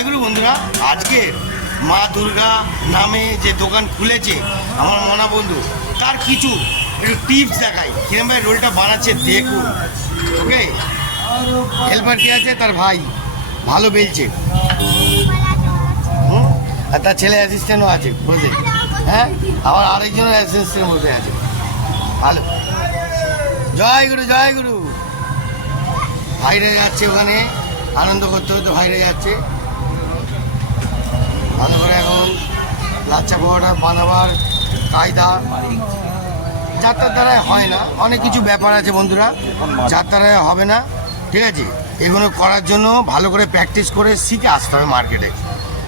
বন্ধুরা, আজকে মা দুর্গা নামে যে দোকান খুলেছে, আমার মনা বন্ধু, তার কিছু একটু টিপস দেখাই। কিরম ভাই রোলটা বানাচ্ছে দেখুন ওকে হেল্পার কে আছে? তার ভাই, ভালো বেলছে। হুম? আর তার ছেলে অ্যাসিস্ট্যান্টও আছে, বুঝলে? হ্যাঁ? আবার আরেকজন অ্যাসিস্ট্যান্ট বসে আছে। ভালো। জয় গুরু জয় গুরু। ভাইরা যাচ্ছে ওখানে, আনন্দ করতে করতে ভাইরা যাচ্ছে। ভালো করে এখন লাচ্চা পোহাটা বানাবার কায়দা। যাত্রার দ্বারায় হয় না। অনেক কিছু ব্যাপার আছে বন্ধুরা। যাত্রায় হবে না। ঠিক আছে? এগুলো করার জন্য ভালো করে প্র্যাকটিস করে শিখে আসতে হবে মার্কেটে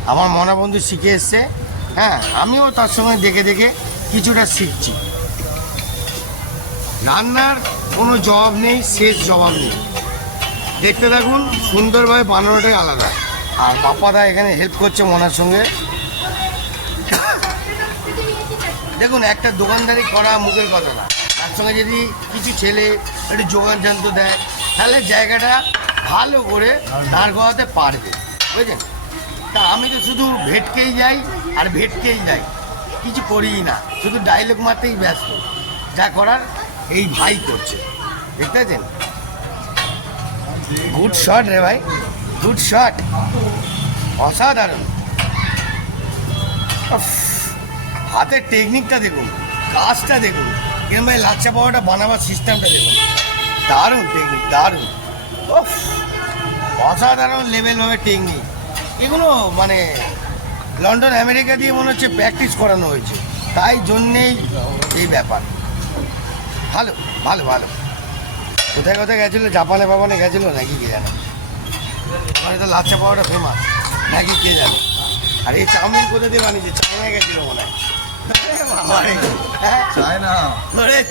আমার মনা বন্ধু শিখে এসছে। হ্যাঁ আমিও তার সঙ্গে দেখে দেখে কিছুটা শিখছি। রান্নার কোনো জবাব নেই, শেষ জবাব নেই। দেখতে থাকুন, সুন্দরভাবে বানানোটাই আলাদা। আর বাপ্পাদা এখানে হেল্প করছে মনার সঙ্গে। দেখুন, একটা দোকানদারি করা মুখের কথা না। তার সঙ্গে যদি কিছু ছেলে একটু যোগান যন্ত্র দেয়, তাহলে জায়গাটা ভালো করে দাঁড় করাতে পারবে। বুঝলেন? তা আমি তো শুধু ভেটকেই যাই আর ভেটকেই যাই। কিছু করিই না। শুধু ডায়লগ মারতেই ব্যস্ত। যা করার এই ভাই করছে। দেখতে পাচ্ছেন? গুড শট রে ভাই। Good shot. অসাধারণ। হাতের টেকনিকটা দেখুন, কাজটা দেখুন কিরম ভাই লাচ্চা পাওয়াটা বানাবার সিস্টেমটা দেখুন। দারুণ টেকনিক দারুণ। অসাধারণ লেভেলভাবে টেকনিক এগুলো মানে লন্ডন, আমেরিকা দিয়ে মনে হচ্ছে প্র্যাকটিস করানো হয়েছে। তাই জন্যেই এই ব্যাপার। ভালো ভালো ভালো। কোথায় কোথায় গেছিল? জাপানে বাপানে গেছিল নাকি কে জানে? ওখানে তো লাচ্চা পাওয়াটা ফেমাস নাকি কে জানে আর এই চাউমিন কোথা দিয়ে বানিয়েছে? চায়না গেছিল মনে হয়। হ্যাঁ?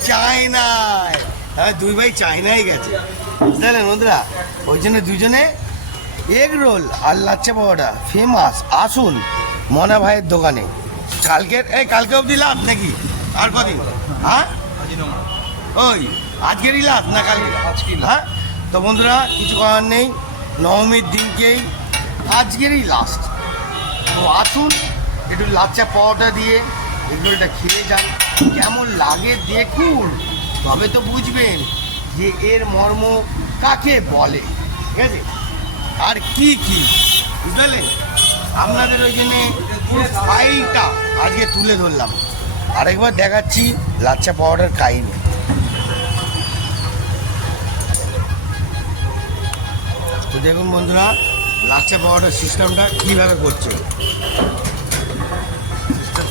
চায়নায়। দুই ভাই চায়নায় গেছে। বন্ধুরা? ওই জন্য দুজনে এগ রোল আর লাচ্চা পাওয়াটা ফেমাস আসুন মনা ভাইয়ের দোকানে। কালকের এই কালকে অবধি লাভ নাকি? আর কদিন? হ্যাঁ? ওই আজকেরই লাভ না কালকে। হ্যাঁ? তো বন্ধুরা কিছু করার নেই। নবমীর দিনকেই, আজকেরই লাস্ট তো আসুন, একটু লাচ্চা পাওয়াটা দিয়ে এগুলোটা খেয়ে যান। কেমন লাগে দেখুন, তবে তো বুঝবেন যে এর মর্ম কাকে বলে। ঠিক আছে? আর কি কি? বুঝলেন আপনাদের ওই জন্যে ফাইলটা আজকে তুলে ধরলাম। আরেকবার দেখাচ্ছি লাচ্চা পাউডার কাহিনি। তো দেখুন বন্ধুরা লাচ্চা পাউডার সিস্টেমটা কীভাবে করছে?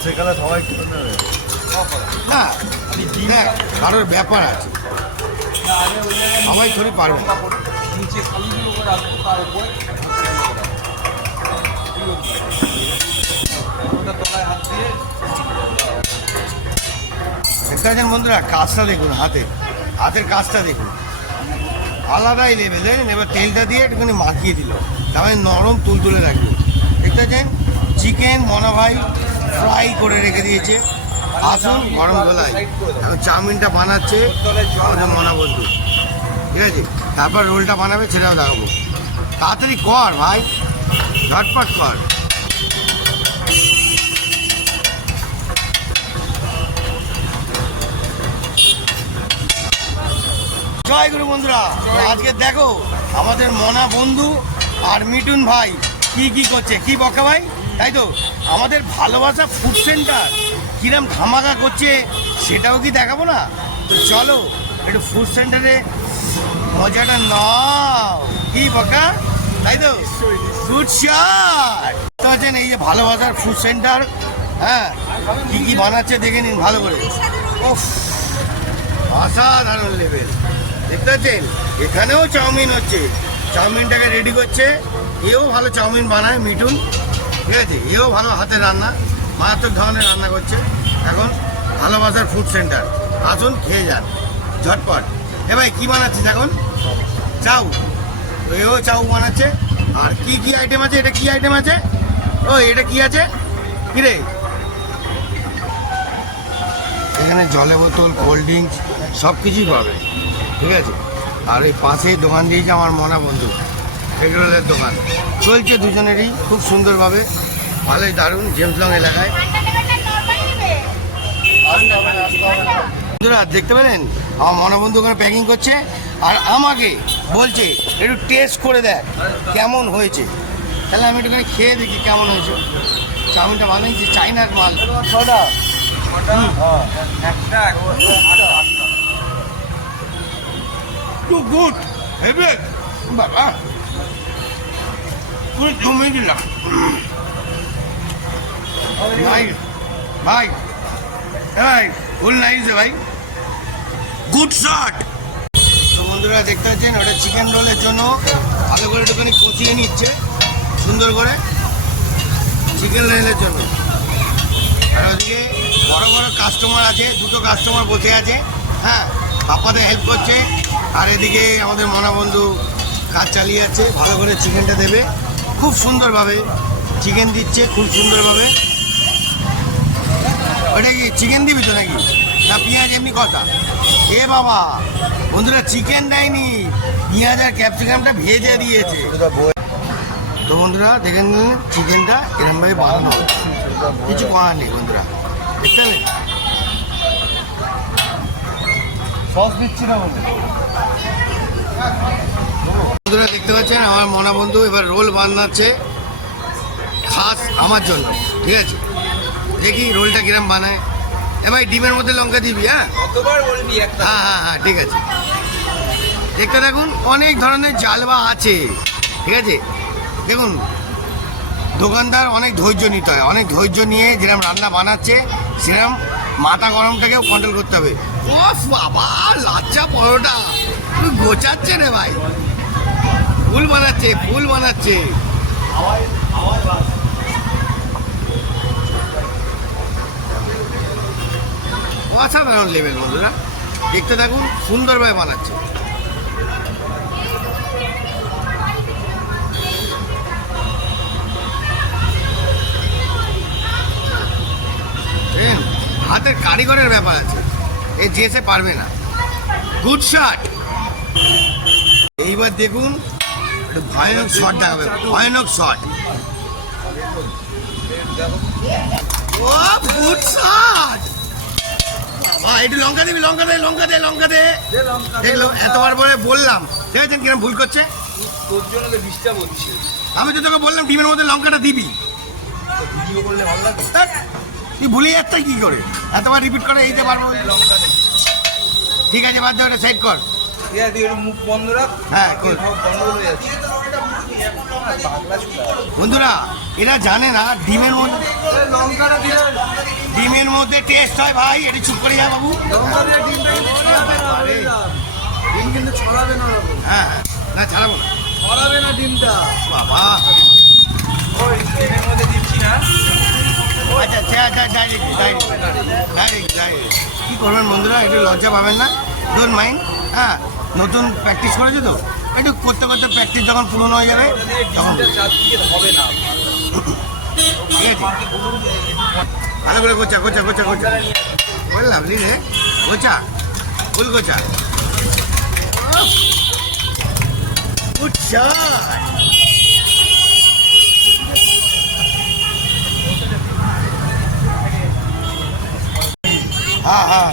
সেখানে সবাই না কারোর ব্যাপার আছে। সবাই থরি পারবে দেখতে পাচ্ছেন বন্ধুরা কাজটা দেখুন হাতে। হাতের কাজটা দেখুন। আলাদাই লেভেল দেখেন এবার তেলটা দিয়ে একটুখানি মাখিয়ে দিল। তারপরে নরম তুলতুলে রাখবে দেখতে পাচ্ছেন? চিকেন মনা ভাই ফ্রাই করে রেখে দিয়েছে। আসুন, গরম গলায়। এখন চাউমিনটা বানাচ্ছে আমাদের মনা বন্ধু। ঠিক আছে? তারপর রোলটা বানাবে, সেটাও দেখাবো। তাড়াতাড়ি কর, ভাই। ঝটপট কর। জয় গুরু বন্ধুরা। আজকে দেখো, আমাদের মনা বন্ধু আর মিটুন ভাই কি কি করছে, কি বকা ভাই? তাই তো? আমাদের ভালোবাসা ফুড সেন্টার কিরম ধামাকা করছে, সেটাও কি দেখাবো না? তো চলো, একটু ফুড সেন্টারে মজাটা নাও। কি বকা? তাই তো? গুড শট এই যে ভালোবাসার ফুড সেন্টার হ্যাঁ কি কি বানাচ্ছে দেখে নিন ভালো করে। ওফ অসাধারণ লেভেল দেখতে পাচ্ছেন? এখানেও চাউমিন হচ্ছে। চাউমিনটাকে রেডি করছে। এও ভালো চাউমিন বানায় মিঠুন। ঠিক আছে? এও ভালো হাতে রান্না। মারাত্মক ধরনের রান্না করছে। এখন ভালোবাসার ফুড সেন্টার আসুন খেয়ে যান। ঝটপট। এ ভাই, কী বানাচ্ছিস এখন? চাউ। এও চাউ বানাচ্ছে। আর কি কি আইটেম আছে? এটা কি আইটেম আছে? ও, এটা কি আছে? কিরে? এখানে জলের বোতল কোল্ড ড্রিঙ্কস সব কিছুই পাবে। ঠিক আছে? আর ওই পাশেই দোকান দিয়েছে আমার মনা বন্ধু। এগরোলের দোকান। চলছে দুজনেরই খুব সুন্দরভাবে। ভালোই দারুণ জেমসলং এলাকায়। বন্ধুরা দেখতে পেলেন? আমার মনোবন্ধু ওখানে প্যাকিং করছে। আর আমাকে বলছে একটু টেস্ট করে দেখ কেমন হয়েছে? তাহলে আমি একটুখানি খেয়ে দেখি কেমন হয়েছে। চাউমিনটা ভালো হয়েছে চাইনার মাল। ছটা। একটা টু গুড হেভি বাবা পুরো জমে দিলাম ভাই ভাই ভাই ফুল নাইস ভাই গুড শট বন্ধুরা দেখতে পাচ্ছেন ওটা চিকেন রোলের জন্য ভালো করে একটুখানি কচিয়ে নিচ্ছে সুন্দর করে চিকেন রোলের জন্য। আর ওদিকে বড় বড় কাস্টমার আছে দুটো কাস্টমার বসে আছে হ্যাঁ পাপাদের হেল্প করছে। আর এদিকে আমাদের মনাবন্ধু কাজ চালিয়ে আছে ভালো করে চিকেনটা দেবে। খুব সুন্দরভাবে চিকেন দিচ্ছে, খুব সুন্দরভাবে। ওটা কি, চিকেন দিবি তো নাকি? না, পেঁয়াজ এমনি কথা এ বাবা, বন্ধুরা চিকেন দেয়নি, পেঁয়াজ আর ক্যাপসিকামটা ভেজে দিয়েছে। তো বন্ধুরা দেখেন চিকেনটা এরমভাবে বানানো হচ্ছে। কিছু করার নেই বন্ধুরা, দেখতে পেলেন সস দিচ্ছি না বলে। বন্ধুরা দেখতে পাচ্ছেন আমার মনা বন্ধু এবার রোল বানাচ্ছে খাস আমার জন্য ঠিক আছে? দেখি রোলটা কিরম বানায়। এ ভাই ডিমের মধ্যে লঙ্কা দিবি হ্যাঁ? হ্যাঁ হ্যাঁ হ্যাঁ ঠিক আছে। দেখতে দেখুন অনেক ধরনের জালবা আছে ঠিক আছে? দেখুন দোকানদার অনেক ধৈর্য নিতে হয় অনেক ধৈর্য নিয়ে যেরকম রান্না বানাচ্ছে সেরকম মাথা গরমটাকেও কন্ট্রোল করতে হবে। ও বাবা লাচ্চা পরোটা তুই গোচাচ্ছে রে ভাই। ফুল বানাচ্ছে ফুল বানাচ্ছে। অসাধারণ লেভেল বন্ধুরা। দেখতে থাকুন, সুন্দরভাবে বানাচ্ছে। হাতের কারিগরের ব্যাপার আছে। এ যেসে পারবে না। গুড শট এইবার দেখুন একটু ভয়ানক শট দেখাবে ভয়ানক শট ও গুড শট একটু লঙ্কা দিবি লঙ্কা দে লঙ্কা দে লঙ্কা দে। দেখল এতবার বলে বললাম দেখেছেন কিরম ভুল করছে? আমি তো তোকে বললাম ডিমের মধ্যে লঙ্কাটা দিবি। ভিডিও করলে ভালো লাগে ধ্যাৎ, তুই ভুলে যাচ্ছিস কি করে? এতবার রিপিট করে এইতে পারব ঠিক আছে বাদ দে ওটা সেট কর। ঠিক আছে মুখ বন্ধ রাখ। হ্যাঁ, বন্ধ হয়ে যাচ্ছে। বন্ধুরা এরা জানে না ডিমের মধ্যে ডিমের মধ্যে টেস্ট হয় ভাই এটা চুপ করে যা বাবু। ডিম কিন্তু ছড়াবে না হ্যাঁ হ্যাঁ। না ছাড়াবো না। ছড়াবে না ডিমটা। বাবা। কী করবেন বন্ধুরা, একটু লজ্জা পাবেন না? ডোন্ট মাইন্ড হ্যাঁ নতুন প্র্যাকটিস করেছে তো? একটু করতে করতে প্র্যাকটিস যখন পুরনো হয়ে যাবে, তখন হবে না ভালো করে গোচা গোচা গোচা গোচা বললাম রে গোচা ফুল গোচা গুড হ্যাঁ হ্যাঁ।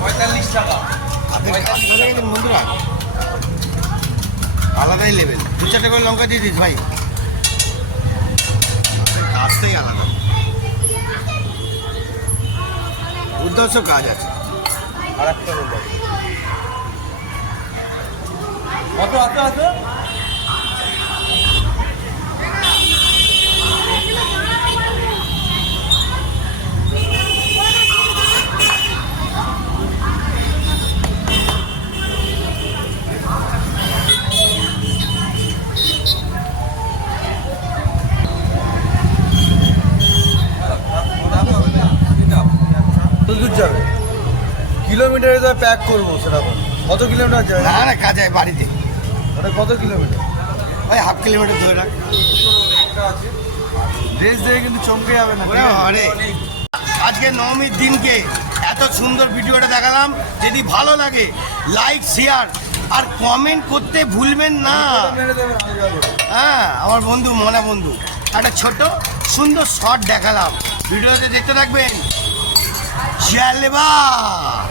পঁয়তাল্লিশ টাকা। বন্ধুরা। আলাদাই লেভেল দু চারটে করে লঙ্কা দিয়ে দিস ভাই। কাজটাই আলাদা। উদ্দেশ্য কাজ আছে। আর একটা কত এত এত যাবে? কিলোমিটারে তো প্যাক করব সেরকম কত কিলোমিটার যাবে না না কাজ হয় বাড়িতে। ওটা কত কিলোমিটার? ওই হাফ কিলোমিটার ধরে রাখ ড্রেস দেখে কিন্তু চমকে যাবে না। বাবারে। আজকে নবমীর দিনকে এত সুন্দর ভিডিওটা দেখালাম। যদি ভালো লাগে লাইক শেয়ার আর কমেন্ট করতে ভুলবেন না। হ্যাঁ আমার বন্ধু মনে বন্ধু। একটা ছোট সুন্দর শট দেখালাম। ভিডিওতে দেখতে থাকবেন। Jelliba!